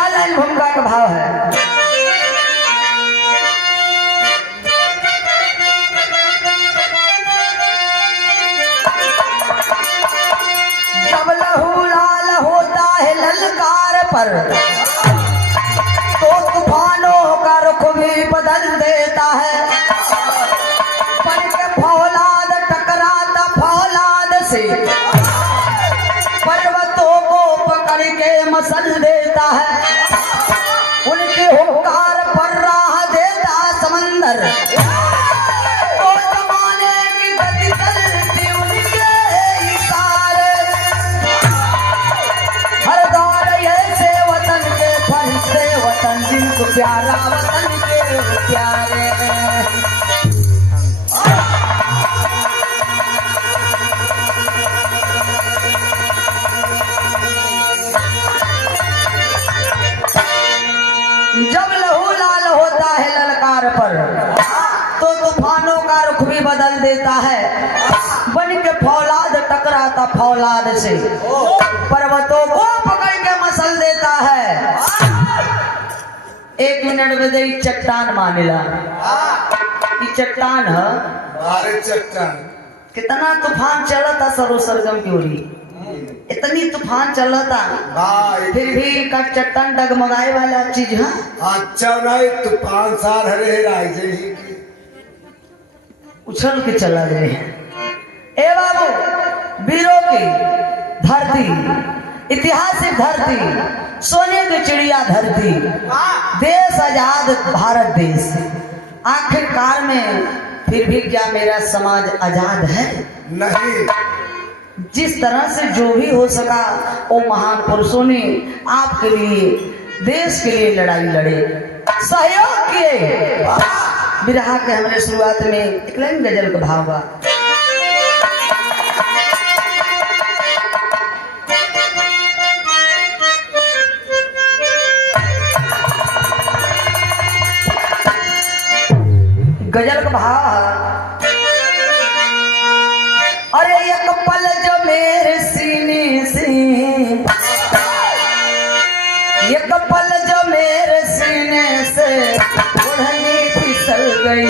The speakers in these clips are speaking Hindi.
चार लाइन भूमिका का भाव है। जब लहू लाल होता है ललकार पर तो तूफानों का रुख भी बदल देता है। पर के फौलाद टकराता फौलाद से पर्वतों को पकड़ के मसल देता है। उनके हुंकार पर राह देता समंदर, तो जमाने की गति चलती उनके इशारे। हर दौर ऐसे वतन के फरिश्ते, वतन जिनको प्यारा वतन के प्यारे। जब लहू लाल होता है ललकार पर तो तूफानों का रुख भी बदल देता है। बन के फौलाद टकराता फौलाद से पर्वतों को पकड़ के मसल देता है। 1 मिनट में दे चट्टान मानेला, ये चट्टान है। अरे चट्टान कितना तूफान चला था सरो सरगम की ओरी, इतनी तूफान चल रहा था फिर भी का चट्टान डगमगाए वाला चीज है। अच्छा नहीं तूफान सार हरे राइजे उछल के चला गए हैं। ए बाबू, वीरों की धरती, ऐतिहासिक धरती, सोने की चिड़िया धरती, देश आजाद भारत देश। आखिरकार में फिर भी क्या मेरा समाज आजाद है? नहीं। जिस तरह से जो भी हो सका वो महान पुरुषों ने आपके लिए, देश के लिए लड़ाई लड़े, सहयोग किए। बिरहा के हमारे शुरुआत में एक लाइन गजल का भाव बा। गजल का भाव, अरे एक पल जो मेरे सीने से, एक पल जो मेरे सीने से ओढ़नी फिसल गई।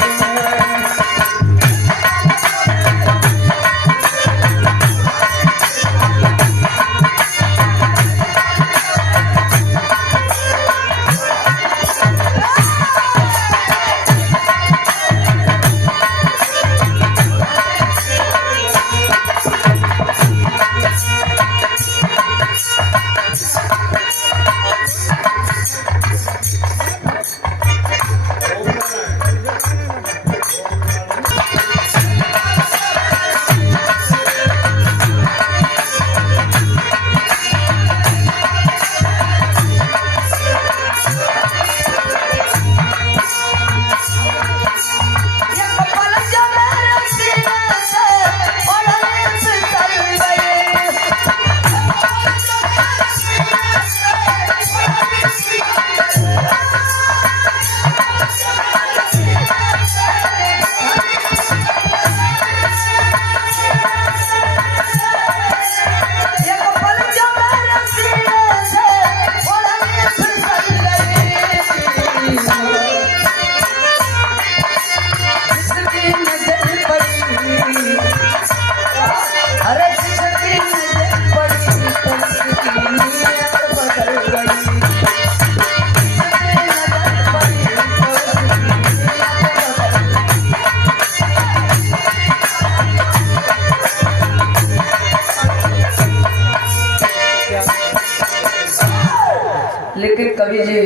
लेकिन कवि जी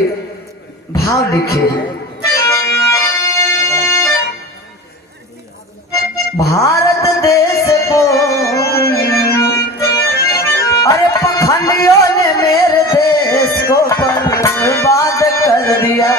भाव लिखे हैं। भारत देश को अरे पखंडियों ने मेरे देश को बर्बाद कर दिया।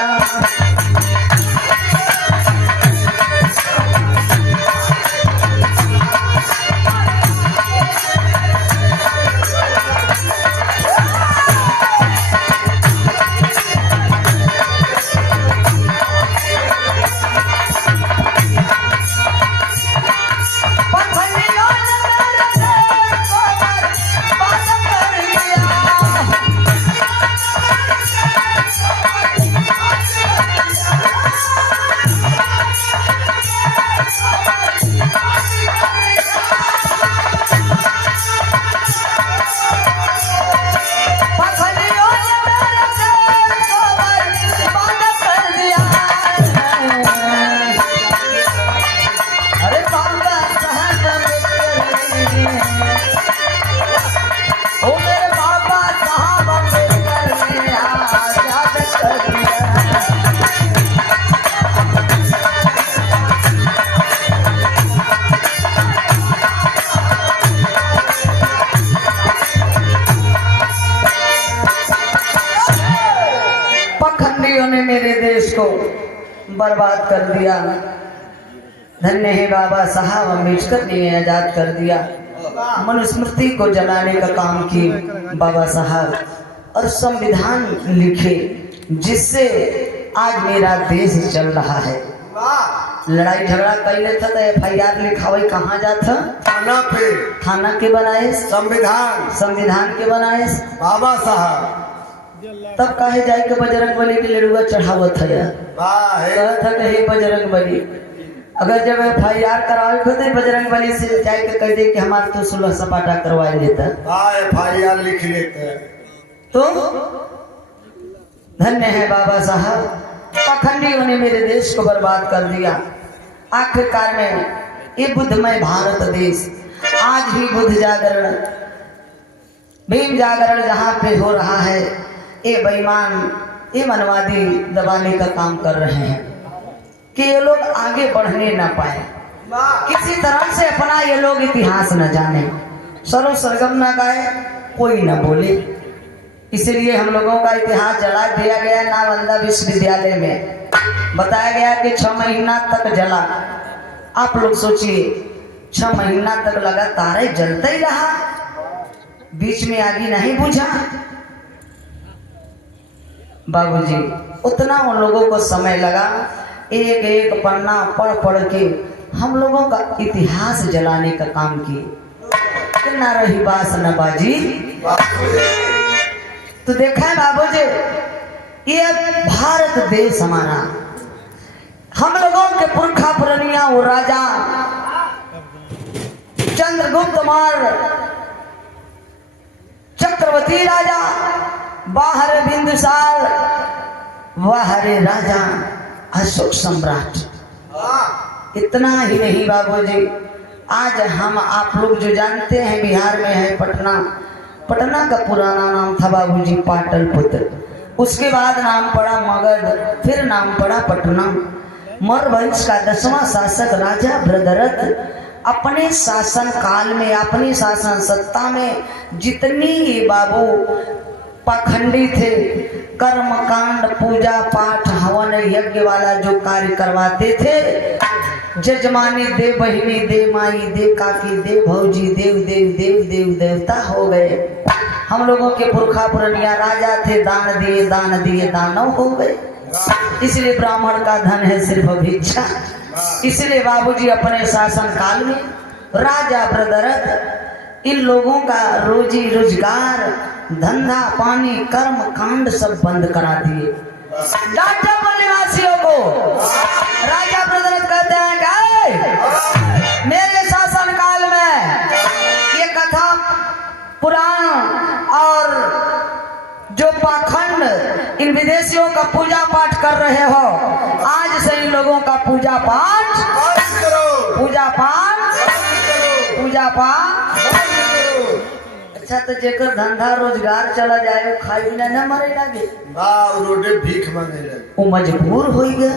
पाखंडियों ने मेरे देश को बर्बाद कर दिया। धन्य है बाबा साहब अम्बेडकर ने आजाद कर दिया। मनुस्मृति को जलाने का काम किए बाबा साहब और संविधान लिखे, जिससे आज मेरा देश चल रहा है। लड़ाई झगड़ा कर लेता तो FIR लिखावे कहाँ जाता? थाना पे। थाना के बनाए, संविधान के बनाए बाबा साहब। तब कहे जाए कि बजरंग बली के लड़ुआ चढ़ावत है। कहता था कि हे बजरंग बली, अगर जब FIR करावे होते बजरंग बली से जाए के कह दे कि हमारे तो सुलह सपाटा करवा लेता, FIR लिख लेते तो धन्य है बाबा साहब। पाखंडियों ने मेरे देश को बर्बाद कर दिया। आखिरकार में ये बुद्धमय भारत देश आज भी बुद्ध जागरण, भीम जागरण जहाँ पे हो रहा है, ये बेईमान, ये मनवादी दबाने का काम कर रहे हैं कि ये लोग आगे बढ़ने ना पाए, किसी तरह से अपना ये लोग इतिहास न जाने, सरो सरगम न गाए, कोई न बोले। इसलिए हम लोगों का इतिहास जला दिया गया। नालंदा विश्वविद्यालय में बताया गया कि 6 महीना तक जला। आप लोग सोचिए, 6 महीना तक लगातार जलता ही रहा, बीच में आगे नहीं बुझा। बाबूजी, उतना उन लोगों को समय लगा, एक एक पन्ना पढ़ पढ़ के हम लोगों का इतिहास जलाने का काम किए। ना रही बास न बाजी। तो देखा है बाबूजी, ये भारत देश हमारा, हम लोगों के पुरखा पुरनिया वो राजा चंद्रगुप्त मौर्य, चक्रवर्ती राजा, बाहर बिंदुसार, बाहर राजा अशोक सम्राट। इतना ही नहीं बाबूजी, आज हम आप लोग जो जानते हैं बिहार में है पटना, पटना का पुराना नाम था बाबूजी पाटलिपुत्र, उसके बाद नाम पड़ा मगध, फिर नाम पड़ा पटना। मौर्य वंश का 10वां शासक राजा भद्ररथ अपने शासन काल में, अपनी शासन सत्ता में जितनी बाबू पाखंडी थे, कर्म कांड, पूजा पाठ, हवन यज्ञ वाला जो कार्य करवाते थे, जजमानी दे बहिनी दे माई दे काकी दे भौजी देव देव देव देव देवता हो गए। हम लोगों के पुरखा पुरनिया राजा थे, दान दिए दानव हो गए। इसलिए ब्राह्मण का धन है सिर्फ भिक्षा। इसलिए बाबूजी अपने शासन काल में राजा भद्ररथ इन लोगों का रोजी रोजगार, धंधा पानी, कर्म कांड सब बंद करा दिए। डाटापुर निवासियों को राजा भद्ररथ कहते हैं कि मेरे शासन काल में ये कथा पुराण और जो पाखंड इन विदेशियों का पूजा पाठ कर रहे हो, आज से इन लोगों का पूजा पाठ अच्छा। तो जेकर धंधा रोजगार चला जाए, वो खाई बिना न मरे लगे, रोडे भीख मांगे लगे, वो मजबूर हो गया।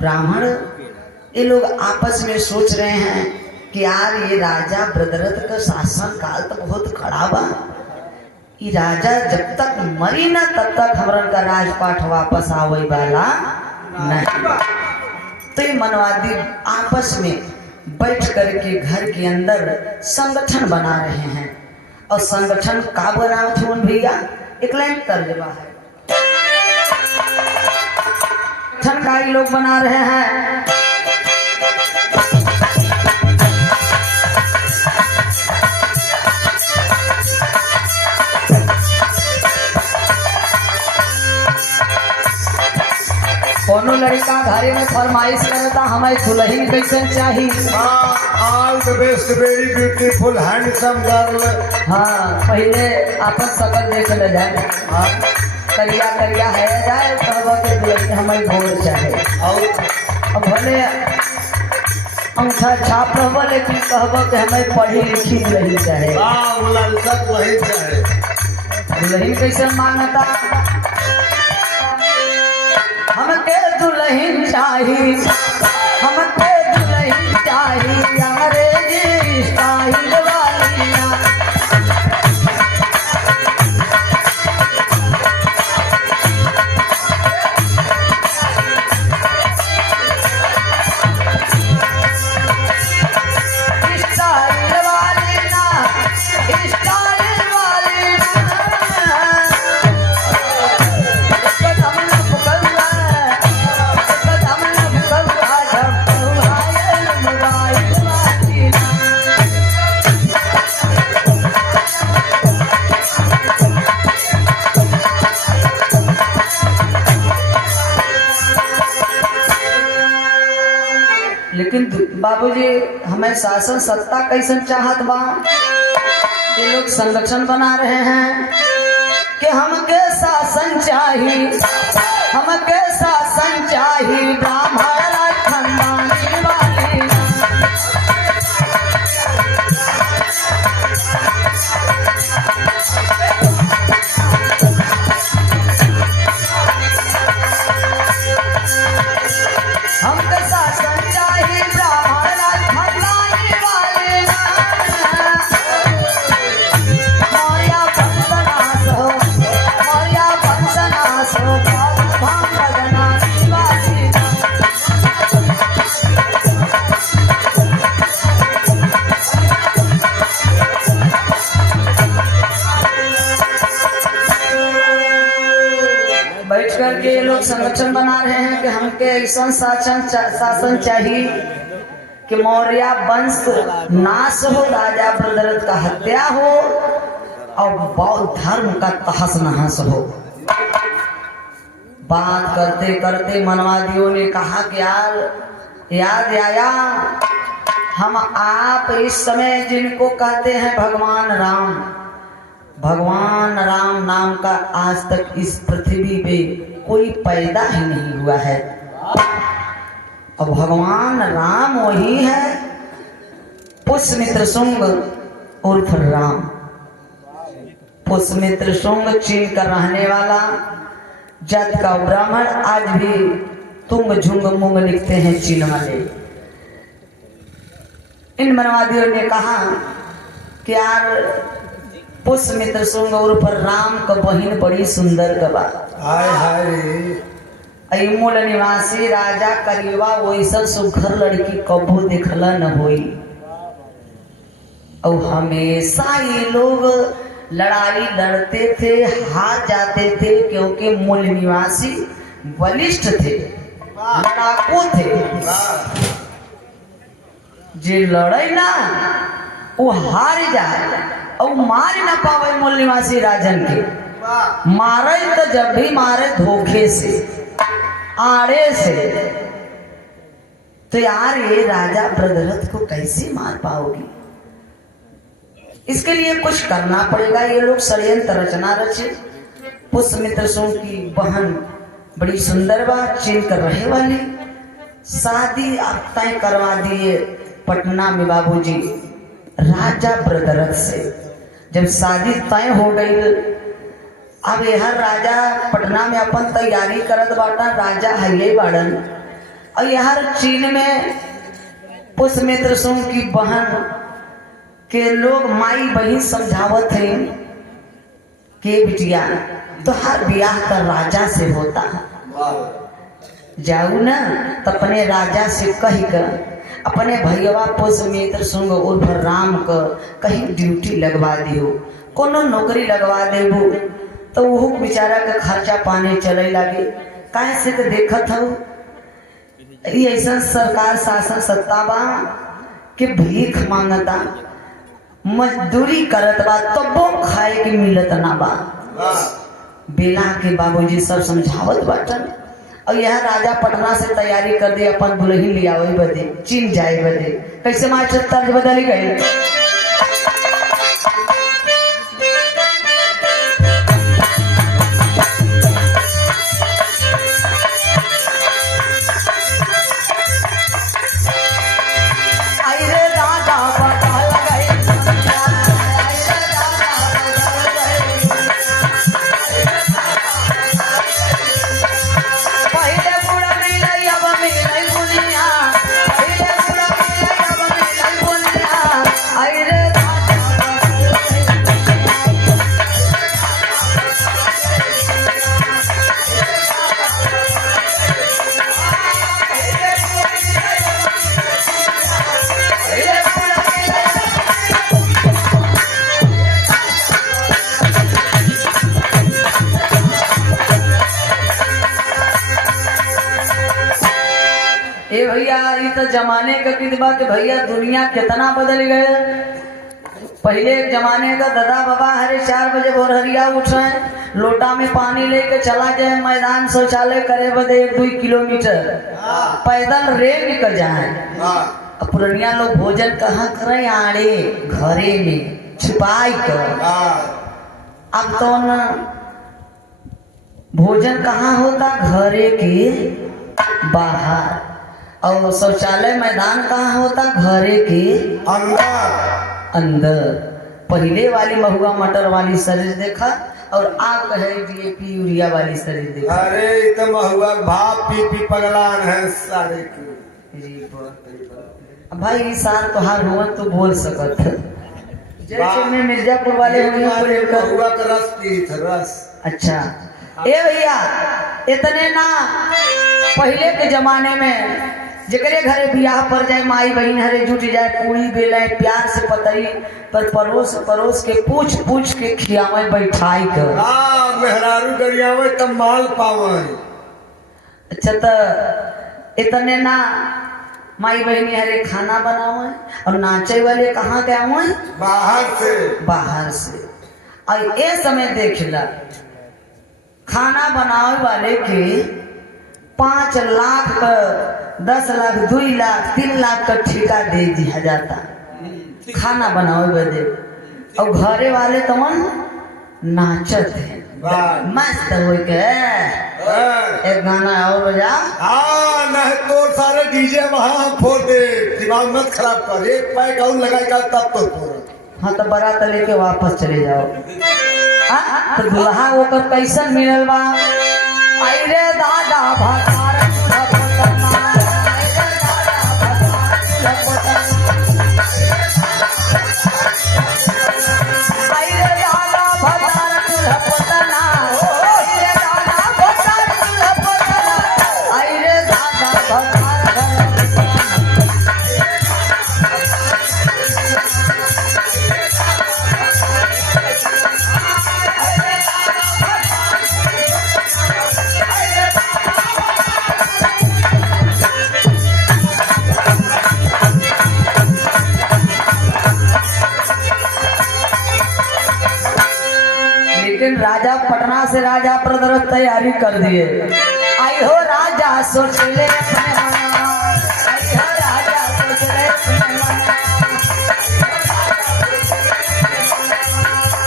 ब्राह्मण ये लोग आपस में सोच रहे हैं कि यार ये राजा भद्ररथ का शासन काल तो बहुत खराब है, ये राजा जब तक मरी ना तब तक हमरन का राजपाट वापस आवे वाला नहीं। तो ये मनवादी आपस में बैठ करके घर के अंदर संगठन बना रहे हैं। और संगठन का बनावत है उन भैया, एक लाइन तर्जमा है। संगठन का ही लोग बना रहे हैं। कोनो लड़का घरे में फरमाइश करता हमें दुल्हन कैसे चाहिए। All the best, very beautiful handsome girl. हाँ, पहले अपन सकल देख ले जाए। हाँ, करिया करिया है जाए, कहबा के दुल्हन हमें भोर चाहे। और भले अंगूठा छाप रहो, लेकिन कहबा के हमें पढ़ी लिखी दुल्हन चाहे। दुल्हन कैसे मांगता, हमके दुल्हन चाहिए, हमके दुल्हन चाहिए अंग्रेजी स्टाइल वालिया। लेकिन बाबूजी हमें शासन सत्ता कैसन चाहत बा, ये लोग संरक्षण बना रहे हैं कि हमके शासन चाहिए, हमके शासन चाहिए ब्राह्मण खानदानी वाली। हमके शासन चाहिए ब्राह्मण खानदानी वाले। मौर्य वंशनाश हो, मौर्य वंशनाश हो, भाग भगनानी वाली। बैठ करके ये लोग संरक्षण बना रहे हैं कि हमके ऐसा शासन चाहिए कि मौर्य वंश नाश हो, राजा प्रदरथ का हत्या हो और बौद्ध धर्म का तहस नहस हो। बात करते करते मनवादियों ने कहा कि याद आया, हम आप इस समय जिनको कहते हैं भगवान राम, भगवान राम नाम का आज तक इस पृथ्वी पे कोई पैदा ही नहीं हुआ है। और भगवान राम वही है पुष्यमित्र शुंग उर्फ राम। पुष्यमित्र शुंग चीन का रहने वाला जात का ब्राह्मण आज भी तुंग झुंग मुंग लिखते हैं चीन वाले। इन मनवादियों ने कहा कि यार पुष्यमित्र शुंग उर्फ राम का बहिन बड़ी सुंदर गवा, हाय हाय रे, मूल निवासी राजा करीबा वैसा सुघर लड़की कबू देखला न होई। और हमेशा ये लोग लड़ाई लड़ते थे, हार जाते थे, क्योंकि मूल निवासी बलिष्ठ थे, लड़ाकू थे। जे लड़े ना वो हार जाए और मार ना पावे मूल निवासी राजन के। मारे तो जब भी मारे धोखे से, आड़े से। तो यार ये राजा प्रदरथ को कैसे मार पाओगी? इसके लिए कुछ करना पड़ेगा। ये लोग षड्यंत्र रचना रचे। पुष्यमित्र शुंग की बहन बड़ी सुंदर बात, चीन कर रहे वाली, शादी आप तय करवा दिए पटना में बाबूजी राजा प्रदरथ से। जब शादी तय हो गई, अब यह राजा पटना में अपन तैयारी करत बाटा, राजा है बाड़न। और यह चीन में पुष्यमित्र शुंग की बहन के लोग माई बहन समझावत थे कि बिटिया तो हर ब्याह का राजा से होता है, जाऊ ना तो अपने राजा से कही कर अपने भैया पुष्यमित्र शुंग उर्फ राम का कहीं ड्यूटी लगवा दियो, कोनो नौकरी लगवा देबू तो वो बेचारा का खर्चा पानी चले लगे। काहे से तो देखत हो ऐसा सरकार शासन सत्ता बा कि भीख मांगता, मजदूरी करत बा, तबो खाए के मिलत ना बा। बेला के बाबूजी सब समझावत बाटन। और यह राजा पटना से तैयारी कर दी अपन दुल्हन लिया वही बदे, चीन जाए बदे। कैसे मास्टर तर्ज बदली गई। भैया ये तो जमाने का किदबा कि भैया दुनिया कितना बदल गए। पहले एक जमाने का दादा बाबा हरे 4 बजे भोरहरिया उठे, लोटा में पानी लेके चला जाए मैदान शौचालय करे बदे 1-2 किलोमीटर पैदल रेल निकल जाए। अब पुरनिया लोग भोजन कहाँ करे? आड़े घरे में छिपाई कर। अब तो न भोजन कहाँ होता? घरे के बाहर। और शौचालय मैदान कहाँ होता? घरे के अंदर। पहले वाली महुआ मटर वाली शरीर देखा और आप कहे DAP यूरिया वाली शरीर देखा। अरे तो महुआ भाप पी पी पगलान है सारे के। भाई इस साल तोहार हुआ तो बोल सकत। जैसे में मिर्जापुर वाले हुए महुआ का रस पी थे, रस। अच्छा ए भैया, इतने ना पहले के जमाने में जकरे घरे बियाह पर जाए माई बहन हरे जुट जाए, पूरी बेलाए प्यार से पतई पर परोस परोस के पूछ पूछ के खियावे बैठाई कर। मेहरारू गरियावे तब माल पावे। अच्छा तो इतने ना माई बहनी हरे खाना बनावे और नाचे वाले कहाँ के आवे? बाहर से। और ये समय देख ला खाना बनावे वाले के 5 लाख का 10 लाख 2 लाख 3 लाख का ठेका दे दिया जाता खाना बनावे बदे। और घरे वाले तमन नाचत है मस्त हो के। एक गाना और बजा। नहीं तो सारे डीजे वहाँ फोड़ दे, दिमाग मत खराब कर। एक पैक और लगाएगा तब तो फोड़। हाँ तो बारात लेके वापस चले जाओ। तो दुल्हा होकर कैसन मिलल बा? अरे दादा भतार चूल्हा पोतना, अरे दादा भतार चूल्हा पोतना, अरे दादा भतार चूल्हा पोतना, अरे दादा भतार चूल्हा राजा पटना से राजा प्रदर्श तैयारी कर दिए। आई हो राजा सोच ले अपने मना, आई हो राजा सोच ले अपने मना।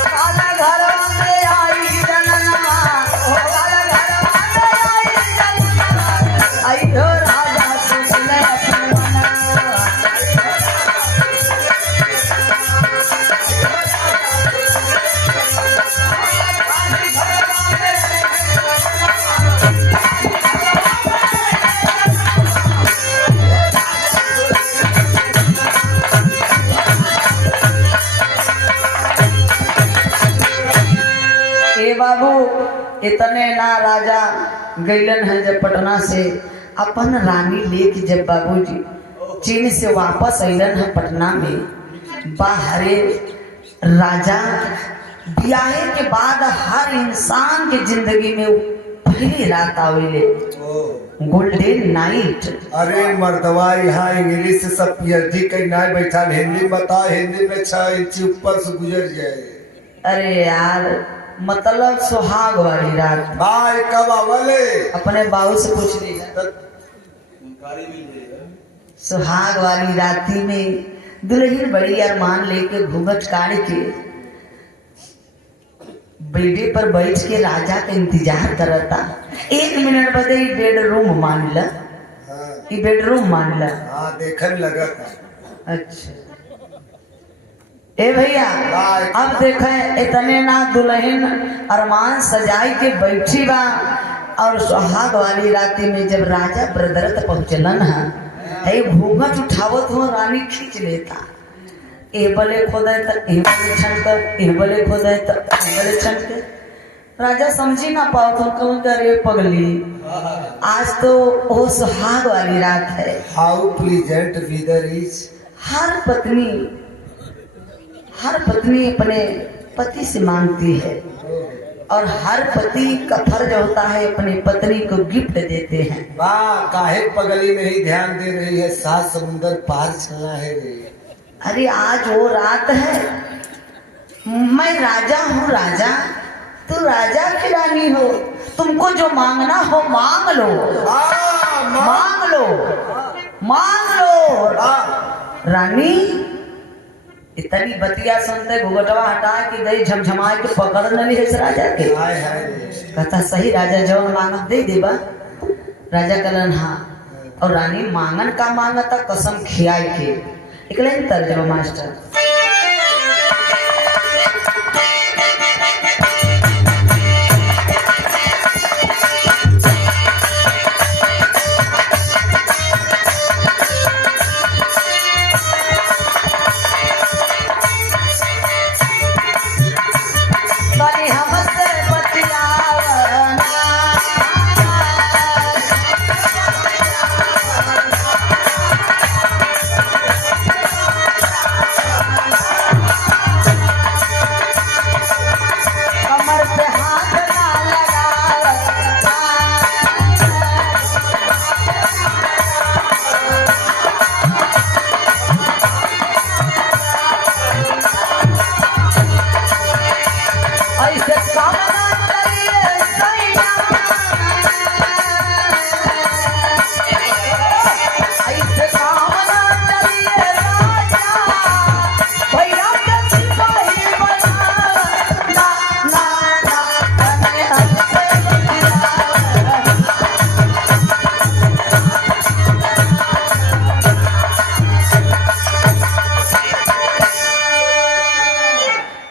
काला घरवा में आई जननवा, ओ काला घरवा में आई जननवा, आई हो राजा सोच ले अपने मना। बाबू इतने ना राजा गैलन है जब पटना से अपन रानी लेके जब बाबूजी चीन से वापस अलन है पटना में। बाहरे राजा ब्याहे के बाद हर इंसान के जिंदगी में पहली रात आवेले गोल्डन नाइट। अरे मर्दवा यहाँ इंग्लिश से सब PhD कहीं ना बैठा, हिंदी बता, हिंदी में 6 इंच ऊपर से गुजर जाए। अरे यार मतलब सुहाग वाली रात। भाई कब आवले? अपने बाबू से पूछ लेगा। सुहाग वाली राती में दुल्हन बड़ी अरमान लेके घूंघट काट के बेडे पर बैठ के राजा का इंतजार करता। 1 मिनट बदे बेडरूम मान ला। बेडरूम मान ला। हाँ देखने लगा था। अच्छा ए भैया अब देखें इतने ना दुल्हन अरमान सजाई के बैठी बा और सुहाग वाली राती में जब राजा ब्रदरत पहुंचलन है घूंघट उठावत हो रानी खींच लेता। ए बले खोदे तो ए बले छनक, ए बले खोदे तो ए बले छनक। राजा समझी ना पाओ तो कहूँ अरे पगली आज तो वो सुहाग वाली रात है। How pleasant weather is. हर पत्नी अपने पति से मांगती है और हर पति का फर्ज होता है अपनी पत्नी को गिफ्ट देते हैं। वाह काहे पगली में ही ध्यान दे रही है, 7 समुंदर पार चलना है रे। अरे आज वो रात है मैं राजा हूँ राजा, तू राजा की रानी हो, तुमको जो मांगना हो मांग लो, मांग लो, मांग लो। रानी इतनी बतिया सुनते घुघटवा हटा के गई, झमझमाए के पकड़ न ली इस राजा के। कहता सही राजा जो मांगत दे देबा। राजा कहलन हाँ, और रानी मांगन का मांगता कसम खियाई के। निकले तर्जमा मास्टर।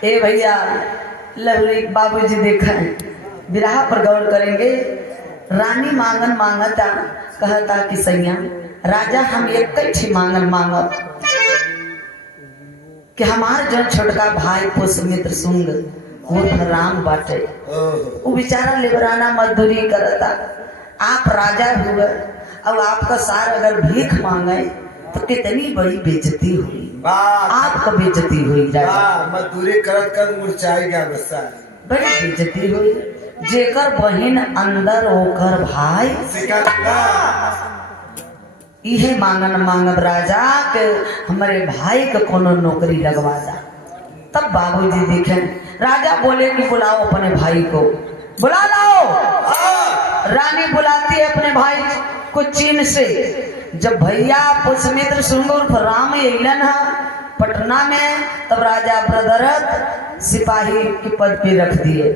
ए भैया लवरी बाबूजी देखा विराह पर गौर करेंगे। रानी मांगन मांगता कहता कि सैया राजा हम एक कई मांगन मांगब कि हमार जन छोटका भाई पुष्यमित्र सुंग उर्फ राम बाटे, वो बेचारा लेबराना मजदूरी करता। आप राजा हुए अब आपका सार अगर भीख मांगे तो कितनी बड़ी बेइज्जती हुई, आपका बेइज्जती हुई राजा। मजदूरी करत कर मुरझाई गया बस्सा, बड़ी बेइज्जती हुई। जेकर बहन अंदर होकर भाई इहे मांगन मांगब राजा के हमारे भाई के कोनो नौकरी लगवा दा। तब बाबूजी देखे राजा बोले कि बुलाओ अपने भाई को, बुला लाओ। रानी बुलाती है अपने भाई को चीन से। जब भैया पुष्यमित्र सुंग उर्फ राम अलन पटना में, तब राजा ब्रदरथ सिपाही के पद पे रख दिए,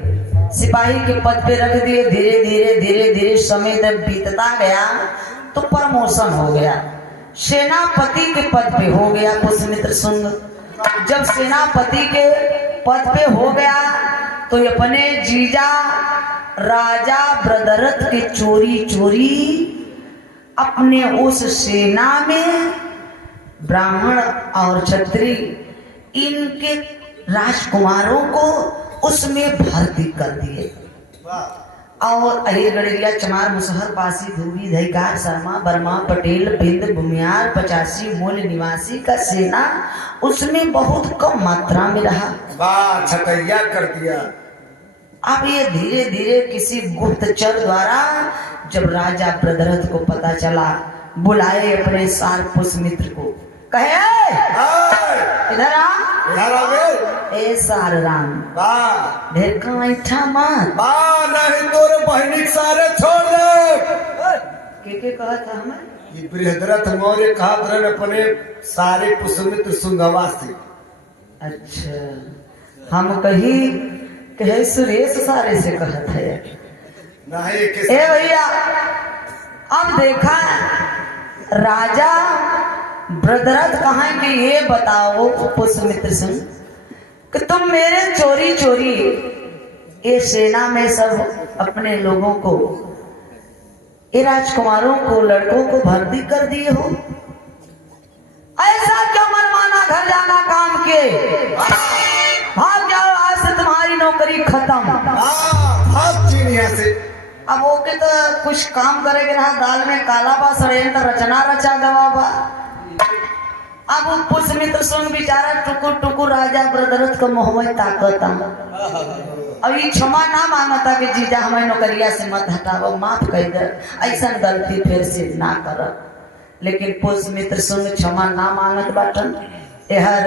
सिपाही के पद पे रख दिए। धीरे धीरे धीरे धीरे समय जब बीतता गया तो प्रमोशन हो गया, सेनापति के पद पे हो गया पुष्यमित्र सुंग। जब सेनापति के पद पे हो गया तो अपने जीजा राजा ब्रदरथ के चोरी चोरी अपने उस सेना में ब्राह्मण और क्षत्रिय इनके राजकुमारों को उसमें भर्ती कर दिए। और अहिर गड़ेरिया चमार मुसहर पासी धोबी दहीकार शर्मा बर्मा पटेल बिंद भूमियार 85 मूल निवासी का सेना उसमें बहुत कम मात्रा में रहा। वाह छटैया कर दिया। अब ये धीरे धीरे किसी गुप्तचर द्वारा जब राजा ब्रदरथ को पता चला, बुलाए अपने सार पुष्यमित्र को, कहे इधर आ, ए सार राम ढेर का ऐठा मत, नहीं तोरे बहनी सारे छोड़ दे। के कहा था हमें ये बृहद्रथ मौर्य कहा था अपने सारे पुष्यमित्र सुंगवा से। अच्छा हम कही कहे सुरेश सारे से कहत है नहीं। ए भैया अब देखा राजा ब्रदरथ कहा कि ये बताओ पुष्यमित्र सिंह कि तुम मेरे चोरी चोरी ये सेना में सब अपने लोगों को, ये राजकुमारों को, लड़कों को भर्ती कर दिए हो, ऐसा क्यों मनमाना घर जाना काम के, भाग जाओ आज से तुम्हारी नौकरी खत्म। भाग चीन यहाँ से। अब ओके तो कुछ काम करेगे रहा, दाल में काला बा षड्यंत्र रचना रचा गवा बा। अब पुष्यमित्र सुन बेचारा टुकुर टुकुर राजा ब्रदरथ को मोहम्मद ताकता। अब ये क्षमा ना मांगता कि जीजा हमारे नौकरिया से मत हटाओ, माफ कर दे, ऐसा गलती फिर से ना कर। लेकिन पुष्यमित्र सुन क्षमा ना मांगत बाटन। यहर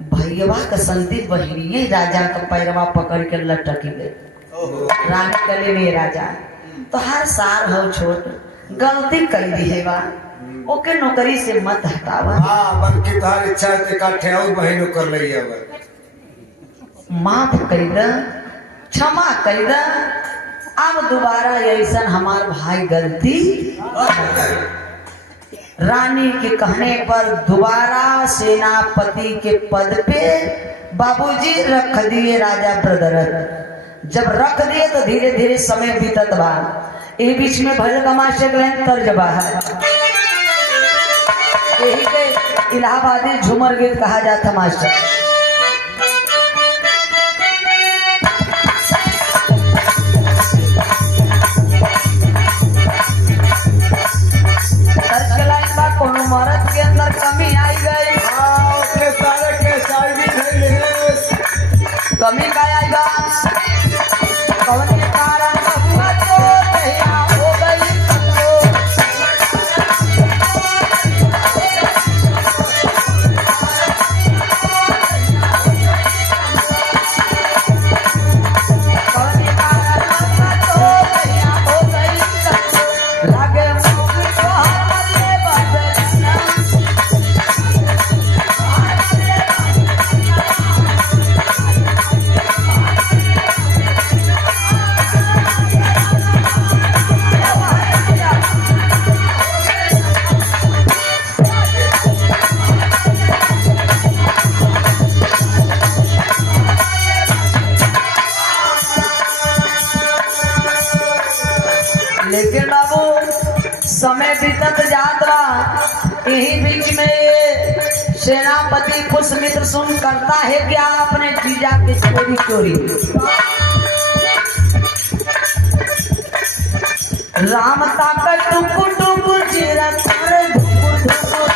भैया का संती बहनिये राजा का पैरवा पकड़ के लटक गए। रानी कले में राजा तो हर सार हो छोट गलती कर दी है बा ओके नौकरी से मत हटावा। हाँ बल्कि तार इच्छा है का ठेऊ बहनों कर लई है माफ कर द क्षमा कर द अब दोबारा ऐसा हमार भाई गलती। रानी के कहने पर दोबारा सेनापति के पद पे बाबूजी रख दिए राजा ब्रदरथ। जब रख दिए तो धीरे धीरे समय बीतत बा। ये बीच में भैल का मास्टर तर्जबा है यही के इलाहाबादी झूमर गीत कहा जाता मास्टर। कोनो मर्द के अंदर कमी आई गई। सारे के कमी का आई बा कौन के कारण हुआ तो दहिया हो गई कौन के कारण हुआ तो दहिया हो गई लागे मुझे तो हमारे बदलना। लेकिन बाबू समय बीतत जात बा। यही बीच में ये सेनापति पुष्यमित्र सुन करता है क्या अपने जीजा के चोरी चोरी। राम ताकत टुकुर टुकुर चेरा करे धुकुर धुकुर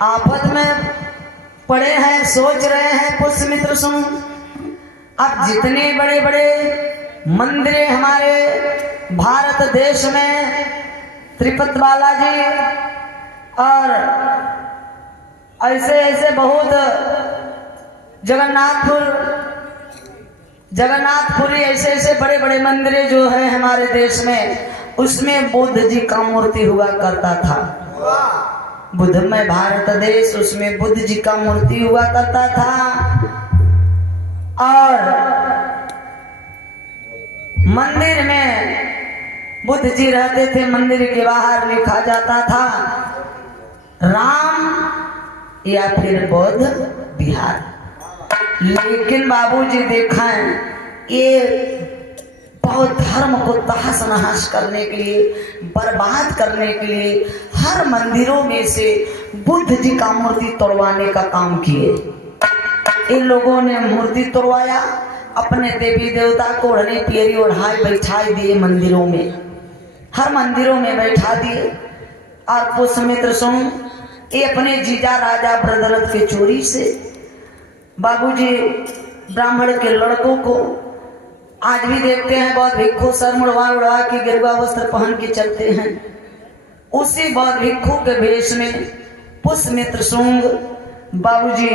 आफत में पड़े हैं सोच रहे हैं पुष्यमित्र सुन। अब जितने बड़े बड़े मंदिर हमारे भारत देश में त्रिपति बालाजी और ऐसे ऐसे बहुत जगन्नाथपुरी ऐसे ऐसे बड़े बड़े मंदिर जो है हमारे देश में उसमें बुद्ध जी का मूर्ति हुआ करता था। बुद्धमय भारत देश उसमें बुद्ध जी का मूर्ति हुआ करता था और मंदिर में बुद्ध जी रहते थे। मंदिर के बाहर लिखा जाता था राम या फिर बौद्ध विहार। लेकिन बाबूजी देखें ये बहुत धर्म को तहस नहस करने के लिए बर्बाद करने के लिए हर मंदिरों में से बुद्ध जी का मूर्ति तोड़वाने का काम किए। इन लोगों ने मूर्ति तोड़वाया अपने देवी देवता को ओढ़ने पियरी ओढ़ाई बैठाई दिए मंदिरों में हर मंदिरों में बैठा दिए। और पुष्यमित्र सुन ये अपने जीजा राजा ब्रदरथ के चोरी से बाबूजी ब्राह्मण के लड़कों को आज भी देखते हैं बहुत भिक्षु सर मुड़वा उड़वा के गिरवा वस्त्र पहन के चलते हैं। उसी बहुत भिक्षु के भेष में पुष्यमित्र सुंग बाबूजी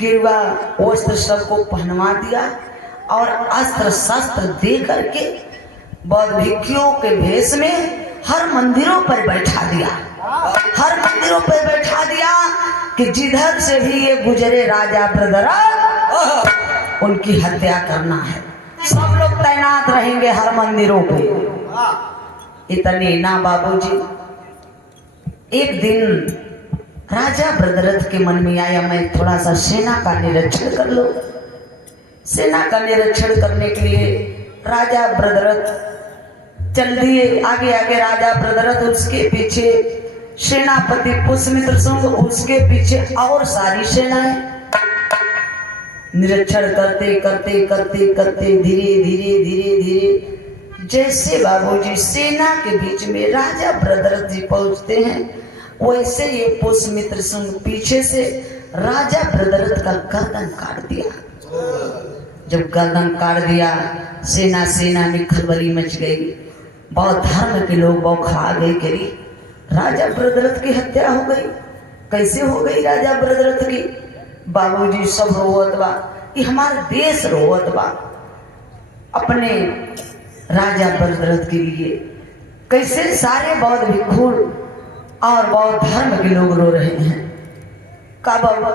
गिरवा वस्त्र सबको पहनवा दिया और अस्त्र शस्त्र दे करके बहुत भिक्षुओं के भेष में हर मंदिरों पर बैठा दिया। हर मंदिरों पर बैठा दिया कि जिधर से भी ये गुजरे राजा ब्रदरथ उनकी हत्या करना है। सब लोग तैनात रहेंगे हर मंदिरों पे। इतने ना बाबूजी एक दिन राजा ब्रदरथ के मन में आया मैं थोड़ा सा सेना का निरीक्षण कर लो। सेना का निरीक्षण करने के लिए राजा भद्ररथ चल दिए। आगे आगे राजा भद्ररथ, उसके पीछे सेनापति पुष्यमित्र शुंग, उसके पीछे और सारी सेनाएं। निरीक्षण करते करते करते करते धीरे धीरे धीरे धीरे जैसे बाबूजी सेना के बीच में राजा भद्ररथ जी पहुंचते हैं, वैसे ये पुष्यमित्र शुंग पीछे से राजा भद्ररथ का गर्दन काट दिया। जब गर्दन काट दिया, सेना में खलबली मच गई। बहुत धर्म के लोग बौखला गए कि राजा भद्ररथ की हत्या हो गई। कैसे हो गई राजा भद्ररथ की? बाबूजी सब रोवत बा, ये हमारा देश रोवत बा अपने राजा भद्ररथ के लिए। कैसे सारे बौद्ध भिक्षु और बौद्ध धर्म के लोग रो रहे हैं। का बाबा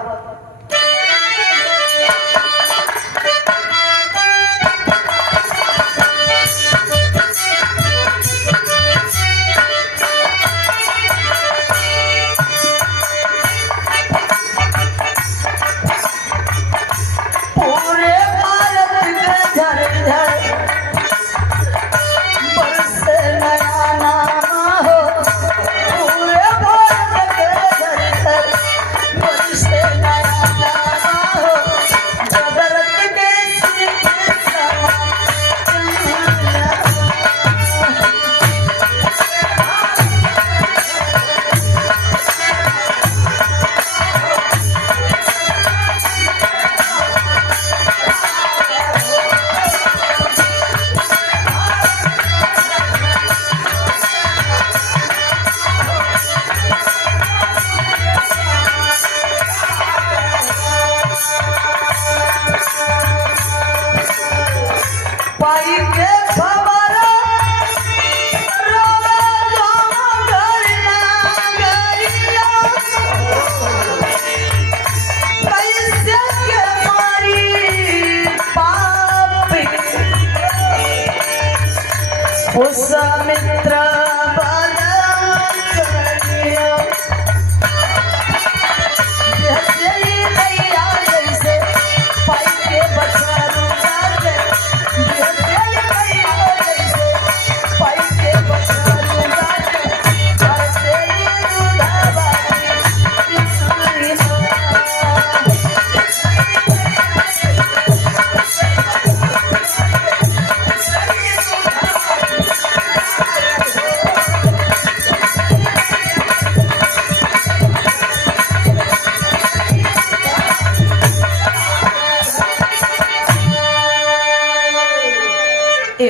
पुष्यमित्र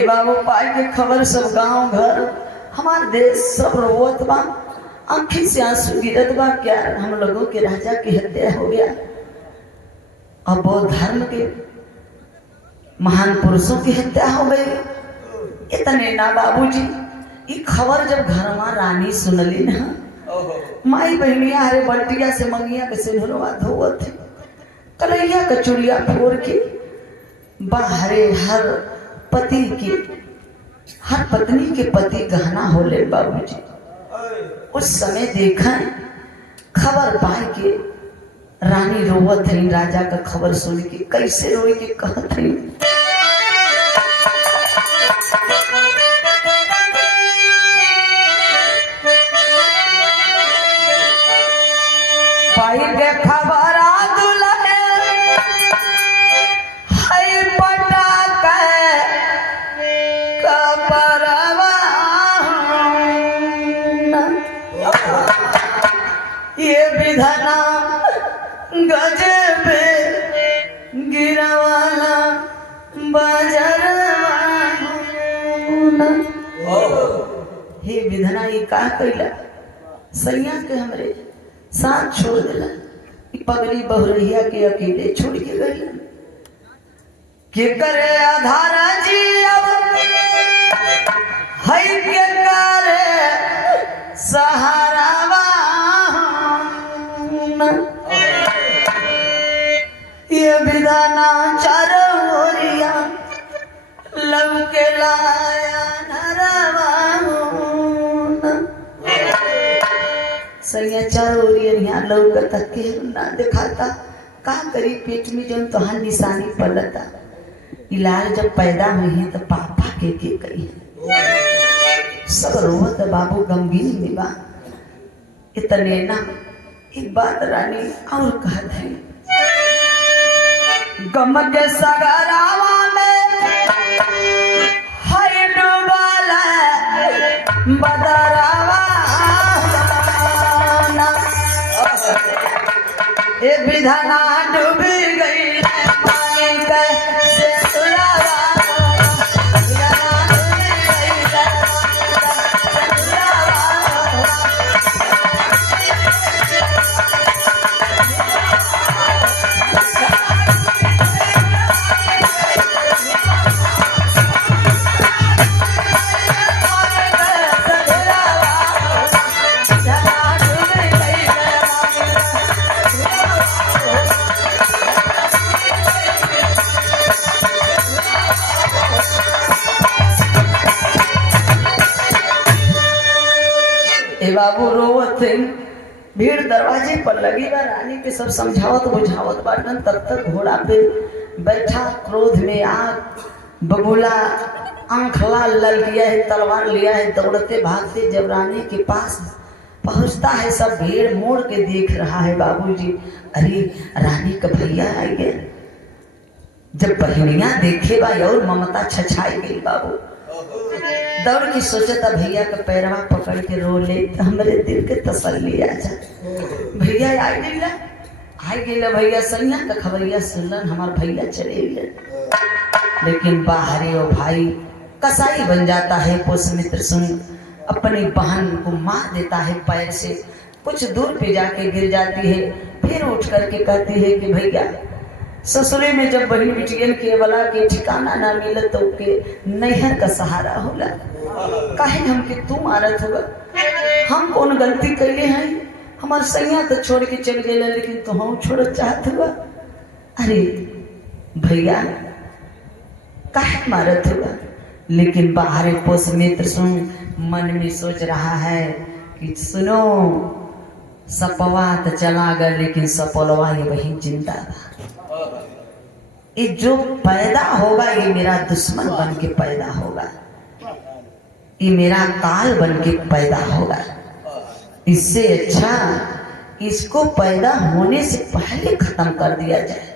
बाबू पाई के खबर सब गांव घर हमारे देश सब रोवत बा, आंखी से आंसू गिरत बा। क्या हम लोगों के राजा की हत्या हो गया। अब बौद्ध धर्म के महान पुरुषों की हत्या हो गई। इतने ना बाबूजी, ये खबर जब घर में रानी सुनली ना, माई बहनिया हरे बल्टिया से मंगिया के सिंदूरवा धोवत थे, कलैया कचुड़िया फोड़ के बाहरे हर पति की, हर पत्नी के पति गहना होले बाबूजी। उस समय देखा खबर पाए के रानी रोवत है, राजा का खबर सुन के कैसे रोई के कहत है। पाई के खबर ये विधाना गजब गिरवाला बाजारवा। हे विधाना ये का कैला, सैया के हमरे साथ छोड़ दिला, पगली बहुरिया के अकेले छोड़ के गई। के करे आधारा जी अब है के करे सहारावा। ये विधाना चारोरिया लव के लाया नरवा। सैया चारोरिया यहाँ लव का के ना दिखाता, का करी पेट में जो तोहार निशानी पड़ता। लाल जब पैदा हुई है तो पापा के कही सब रोवत बाबू गमगीन में बा। इतने ना एक बात रानी और कहत है, गम के सगरावा में है डूबाला बदरावा ये विधाना डूबी गई बाबू रोवत थे। भीड़ दरवाजे पर लगी बा। रानी के सब समझावत बुझावत बाटन। तब तक घोड़ा पे बैठा क्रोध में आग बबूला आंख लाल लल किया है, तलवार लिया है, दौड़ते भागते जब रानी के पास पहुंचता है सब भीड़ मोड़ के देख रहा है बाबूजी। अरे रानी का भैया आ गए। जब बहनिया देखे बा और ममता छछाई गई बाबू। दौड़ की सोचे था भैया का पैरवा पकड़ के रो ले तो हमारे दिल के तसल्ली आ जा। भैया आई गेला भैया सैया का खबरिया सुनलन हमार भैया चले गए। लेकिन बाहरी ओ भाई कसाई बन जाता है। पुष्यमित्र सुन अपनी बहन को मार देता है पैर से। कुछ दूर पे जाके गिर जाती है। फिर उठ करके कहती है कि भैया ससुरे में जब बहन बिटियन के वाला के ठिकाना ना मिले तो के नैहर का सहारा होला। काहे हमके तू मारत होगा? हम कौन गलती कैले हैं? हमार सैया तो छोड़ के चल गए लेकिन तो हम छोड़ चाहत हुआ। अरे भैया काहे मारत होगा? लेकिन बाहर पुष्यमित्र सुन मन में सोच रहा है कि सुनो सपवा तो चला गया लेकिन सपलवा ये वही जिंदा था। ये जो पैदा होगा ये मेरा दुश्मन बन के पैदा होगा। ये मेरा काल बन के पैदा होगा। इससे अच्छा इसको पैदा होने से पहले खत्म कर दिया जाए।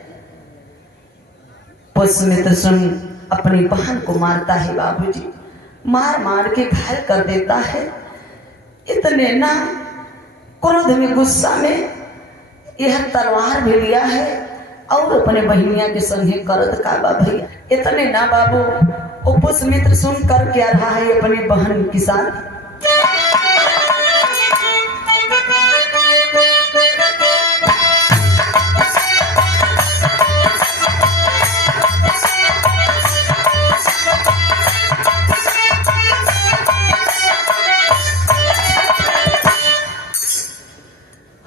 पुष्यमित्र सुन अपनी बहन को मारता है बाबूजी। मार मार के घायल कर देता है। इतने ना क्रोध में गुस्सा में यह तलवार भी लिया है और अपने बहनिया के संगे करत का बा भैया। इतने ना बाबू वो पुष्यमित्र सुन कर क्या रहा है अपनी बहन के साथ।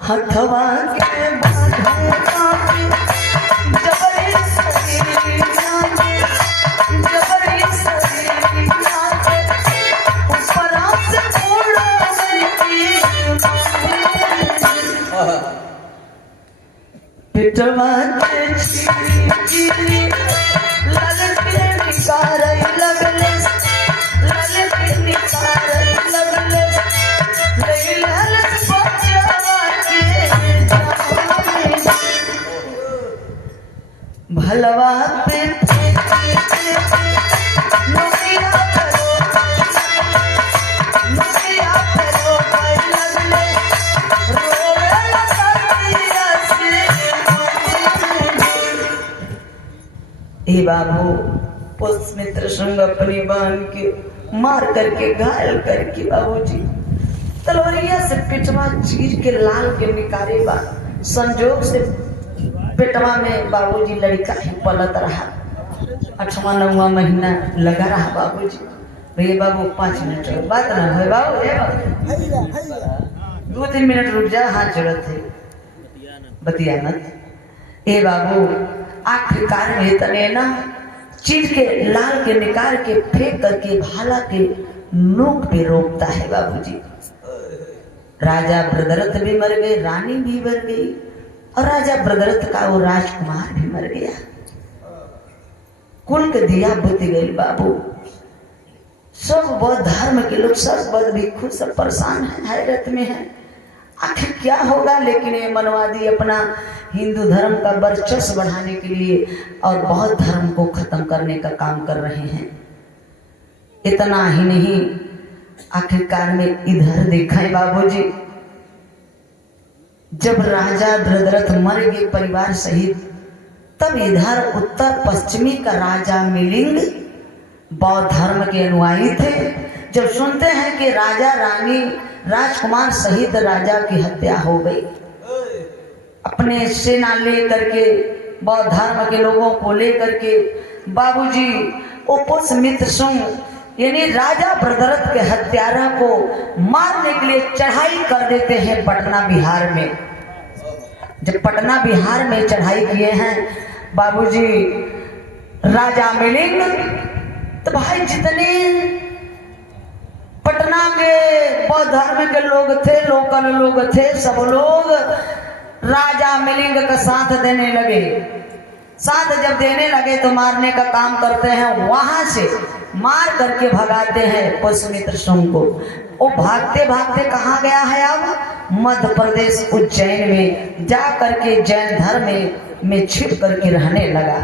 हथवा के पिटवा भलवा पे ए बाबू पुष्यमित्र संग अपनी बहन के मार करके घायल करके बाबूजी तलवारिया से पिटवा चीर के लाल के निकाले बा। संजोग से पेटवा में बाबूजी लड़का ही पलत रहा। 8वां 9वां महीना लगा रहा बाबूजी। भैया बाबू 5 मिनट बात ना हो बाबू 2-3 मिनट रुक जा। हाथ जोड़त है बतियाना। ए बाबू आखिरकार में तने ना चीर के लाल के निकाल के फेंक करके भाला के नोक पे रोकता है बाबूजी। राजा ब्रदरथ भी मर गए, रानी भी मर गई और राजा ब्रदरथ का वो राजकुमार भी मर गया। कुल के दिया बुझ गई बाबू। सब बौद्ध धर्म के लोग, सब बौद्ध भिक्षु सब परेशान हैं, हैरत में हैं, आखिर क्या होगा। लेकिन ये मनवादी अपना हिंदू धर्म का वर्चस्व बढ़ाने के लिए और बौद्ध धर्म को खत्म करने का काम कर रहे हैं। इतना ही नहीं, आखिरकार में इधर देखा है बाबूजी, जब राजा दृढ़रथ मर गए परिवार सहित, तब इधर उत्तर पश्चिमी का राजा मिलिंद बौद्ध धर्म के अनुयायी थे। जब सुनते हैं कि राजा रानी राजकुमार सहित राजा की हत्या हो गई, अपने सेना ले करके बौद्ध धर्म के लोगों को लेकर के बाबूजी पुष्यमित्र शुंग यानी राजा दृढ़रथ के हत्यारा को मारने के लिए चढ़ाई कर देते हैं पटना बिहार में। जब पटना बिहार में चढ़ाई किए हैं बाबूजी राजा मिलिंद, तो भाई जितने पटना के बौद्ध धर्म के लोग थे, लोकल लोग थे, सब लोग राजा मिलिंद का साथ देने लगे। साथ जब देने लगे तो मारने का काम करते हैं, वहां से मार करके भगाते हैं पुष्यमित्र शुंग को। वो भागते भागते कहाँ गया है अब? मध्य प्रदेश उज्जैन में जा करके जैन धर्म में छिप करके रहने लगा।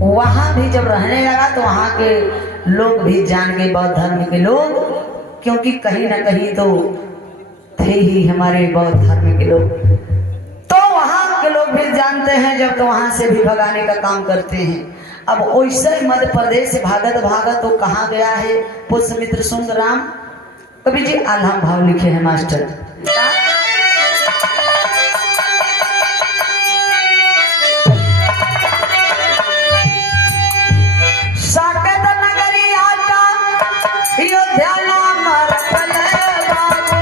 वहां भी जब रहने लगा तो वहां के लोग भी जान गए, बौद्ध धर्म के लोग, क्योंकि कहीं ना कहीं तो थे ही हमारे बौद्ध धर्म के लोग, तो वहां के लोग भी जानते हैं जब, तो वहां से भी भगाने का काम करते हैं। अब वैसे ही मध्य प्रदेश से भागत भागत तो कहाँ गया है पुष्यमित्र शुंग राम? कवि जी आलम भाव लिखे हैं मास्टर। साकेत नगरी आका अयोध्या नाम रखल बाबू।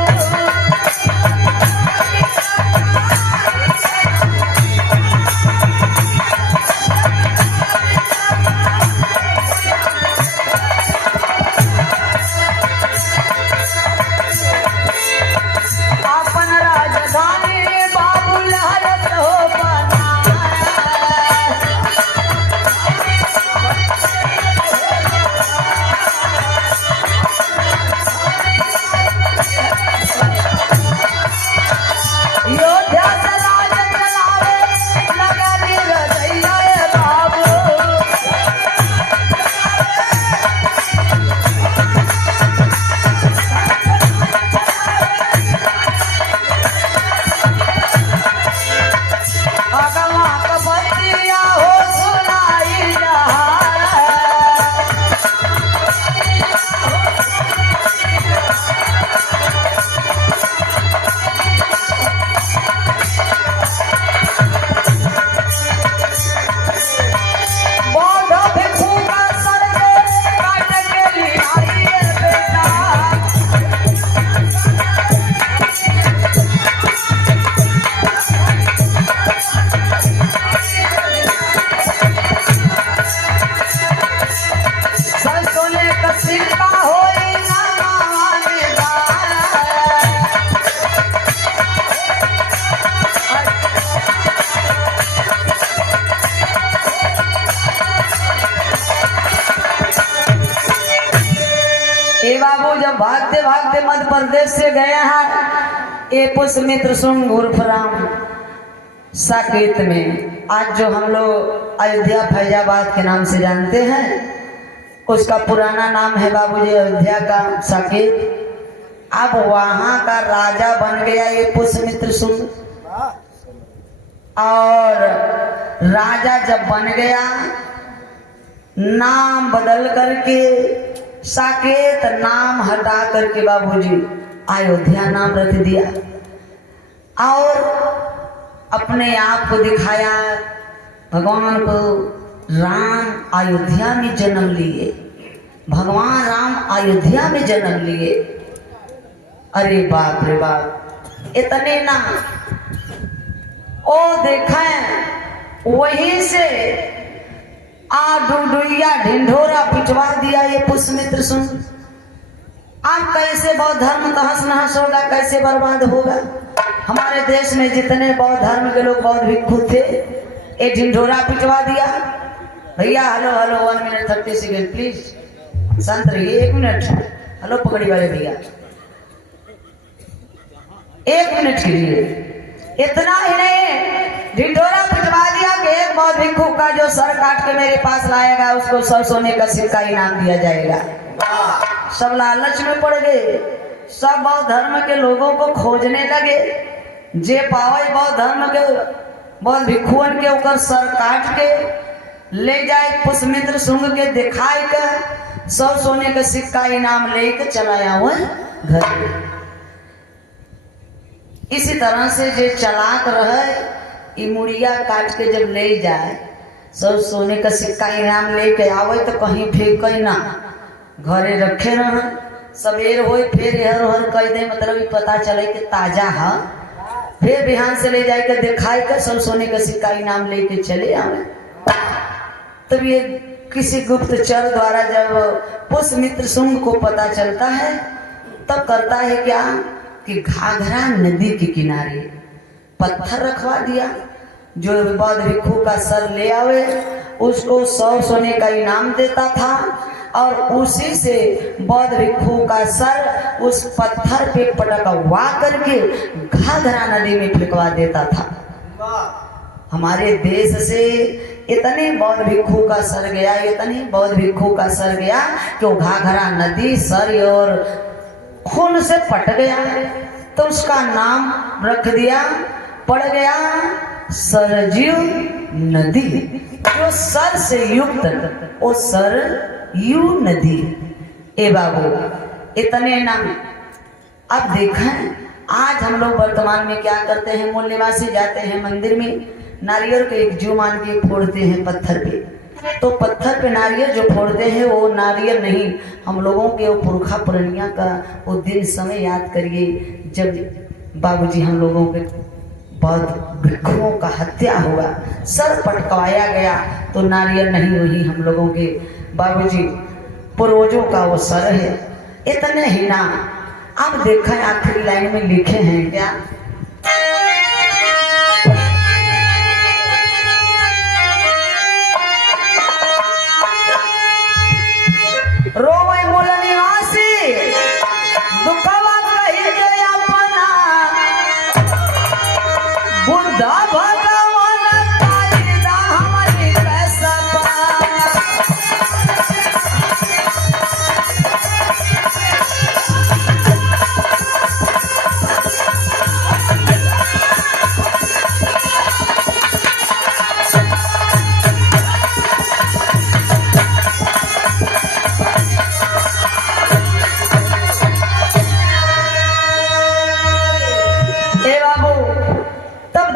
अपन राजधानी बाबू लहरत हो अयोध्या से राज चलावे नगरी रजैया बाबू। अगवा कबतिया हो सुनाई जहां, बौद्ध भिक्षु का सर काट के लिया बेटा। सर सोने का सिक्का होई ना मानेदार। ए बाबू जब भागते भागते मध्य प्रदेश से गए हैं ये पुष्यमित्र शुंग उर्फ राम साकेत में, आज जो हम लोग अयोध्या फैजाबाद के नाम से जानते हैं, उसका पुराना नाम है बाबूजी अयोध्या का साकेत। अब वहां का राजा बन गया ये पुष्यमित्र शुंग, और राजा जब बन गया नाम बदल करके साकेत नाम हटा करके बाबूजी अयोध्या नाम रख दिया, और अपने आप को दिखाया भगवान को राम अयोध्या में जन्म लिए, भगवान राम अयोध्या में जन्म लिए। अरे बाप रे बाप, इतने ना ओ देखें वहीं से डुडुइया ढिंढोरा पिटवा दिया ये पुष्यमित्र शुंग। अब कैसे बौद्ध धर्म तहस नहस होगा, कैसे बर्बाद होगा? हमारे देश में जितने बौद्ध धर्म के लोग बौद्ध भिक्षु थे, ये ढिंढोरा पिटवा दिया। भैया hello hello 1 minute 30 second please शांत रहिए 1 मिनट। हेलो पगड़ी वाले भैया 1 मिनट के लिए। इतना ही नहीं ढिंढोरा पिटवा दिया कि एक बौद्ध भिक्षु का जो सर काट के मेरे पास लाएगा उसको 100 सोने का सिक्का इनाम दिया जाएगा। सब लालच में पड़ गए, सब बौद्ध धर्म के लोगों को खोजने लगे। जे पावे बौद्ध धर्म के बौद्ध भिक्षुअन के ऊपर सर काट के ले जाए पुष्यमित्र शुंग के दिखाई कर 100 सोने का सिक्का इनाम लेके चलाया हुआ घर। इसी तरह से जे चलाक रहे मुड़िया काट के जब ले जाए 100 सोने का सिक्का इनाम लेके आवे तो कहीं फेंक ना, घरे रखे रह। सवेर हो फिर इहर उहर कह दे, मतलब पता चले कि ताजा है। फिर बिहान से ले जाए कर दिखाई कर 100 सोने का सिक्का इनाम लेके चले आवे। तब ये किसी गुप्तचर द्वारा जब पुष्यमित्र शुंग को पता चलता है तब करता है क्या कि घाघरा नदी के किनारे पत्थर रखवा दिया। जो बौद्ध भिक्षु का सर ले आवे उसको 100 सोने का इनाम देता था और उसी से बौद्ध भिक्षु का सर उस पत्थर पे पटकवा करके घाघरा नदी में फेंकवा देता था। हमारे देश से इतने बौद्ध भिक्षु का सर गया, इतने बौद्ध भिक्षु का सर गया कि वो घाघरा नदी सर और खून से पट गया। तो उसका नाम रख दिया पड़ गया सरजू नदी, जो सर से युक्त वो सरयू नदी। ए बाबू इतने नाम। अब देखें आज हम लोग वर्तमान में क्या करते हैं, मूल निवासी जाते हैं मंदिर में, नारियल को एक जू मान के फोड़ते हैं पत्थर पे। तो पत्थर पे नारियल जो फोड़ते हैं वो नारियल नहीं, हम लोगों के वो पुरखा पुरनिया का वो दिन समय याद करिए जब बाबूजी हम लोगों के बौद्ध भिक्षुओं का हत्या हुआ, सर पटकवाया गया। तो नारियल नहीं, वही हम लोगों के बाबूजी पूर्वजों का वो सर है। इतने ही ना। अब देखें आखिरी लाइन में लिखे हैं क्या, रोवे मूल निवासी दुखवा कही जय अपना बुद्धा भगवान कालिदा हमारी कैसा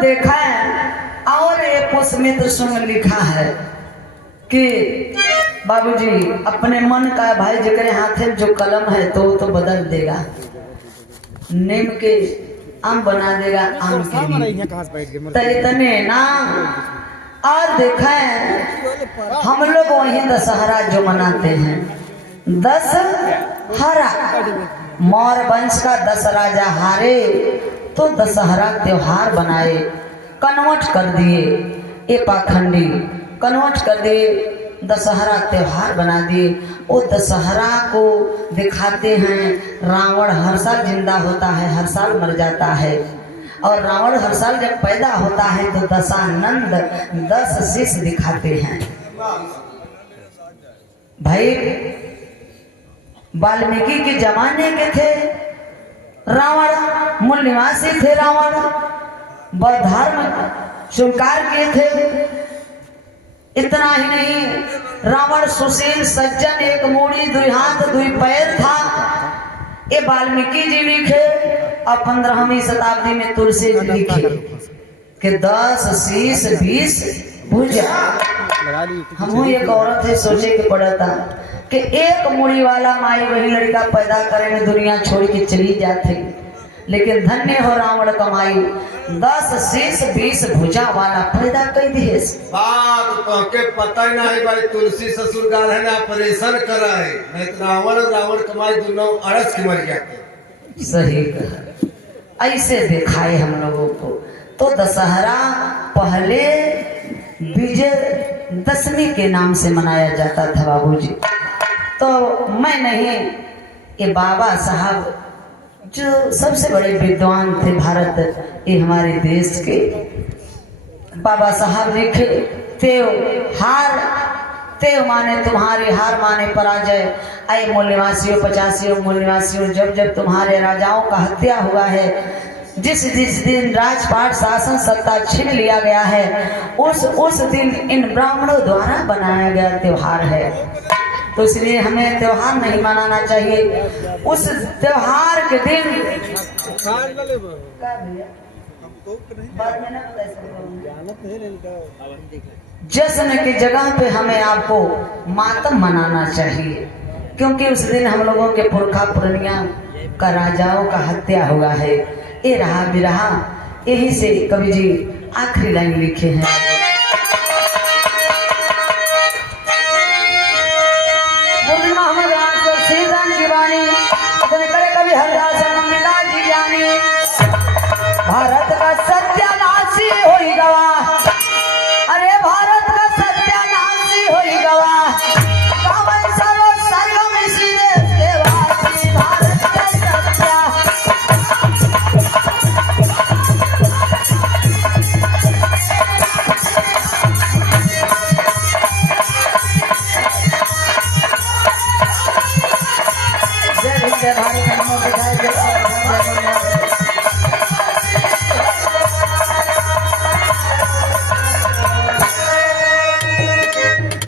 देखा है। और ये पुष्यमित्र शुंग लिखा है कि बाबूजी अपने मन का भाई जिक्र हाथ में जो कलम है तो बदल देगा, नीम के आम बना देगा आम के तो इतने ना। और देखा है हम लोग वहीं दशहरा जो मनाते हैं, दशहरा मौर्य वंश का 10 राजा हारे तो दशहरा त्योहार बनाए, कन्वर्ट कर दिए। ये पाखंडी कन्वर्ट कर दिए, दशहरा त्योहार बना दिए। वो दशहरा को दिखाते हैं, रावण हर साल जिंदा होता है, हर साल मर जाता है। और रावण हर साल जब पैदा होता है तो दशानंद 10 शीश दिखाते हैं। भाई वाल्मीकि के जमाने के थे रावण, मूल निवासी थे रावण, बौद्धर्म स्वीकार किए थे। इतना ही नहीं, रावण सुशील सज्जन, एक मूड़ी 2 हाथ 2 पैर था। ये वाल्मीकि जी लिखे और 15वीं शताब्दी में तुलसी जी लिखे कि 10 शीश 20 भुजा। हम एक औरत है सोचे के पड़ा था कि एक मुड़ी वाला माई वही लड़का पैदा करे में दुनिया छोड़ के चली जाती, लेकिन धन्य हो रावण कमाई 10 शीश 20 भुजा वाला पैदा कर दिए। बात तो के पता ही नहीं भाई, तुलसी ससुर गाल है ना ऑपरेशन करा है, नहीं तो रावण कमाई दोनों अड़स के मर जाते। सही कहा, ऐसे दिखाए हम लोगों को। तो दशहरा पहले विजय दशमी के नाम से मनाया जाता था बाबूजी। तो मैं नहीं, ये बाबा साहब जो सबसे बड़े विद्वान थे भारत ये हमारे देश के, बाबा साहब लिखे तेव माने तुम्हारी हार माने पराजय। आए मूल निवासियों, 85 मूल निवासियों, जब जब तुम्हारे राजाओं का हत्या हुआ है, जिस दिन राजपाट शासन सत्ता छीन लिया गया है, उस दिन इन ब्राह्मणों द्वारा बनाया गया त्योहार है। तो इसलिए हमें त्योहार नहीं मनाना चाहिए। उस त्योहार के दिन जश्न की जगह पे हमें आपको मातम मनाना चाहिए, क्योंकि उस दिन हम लोगों के पुरखा पुरनिया का राजाओं का हत्या हुआ है। ये रहा बिरहा, यही से कवि जी आखिरी लाइन लिखे हैं। कवि हरिदास जी जानी, भारत का सत्यानाशी होई गवा, अरे भारत का सत्यानाशी होई गवा, कामन सर्व सर्वम इसी देश के वासी, भारत का सत्या। जय भारत।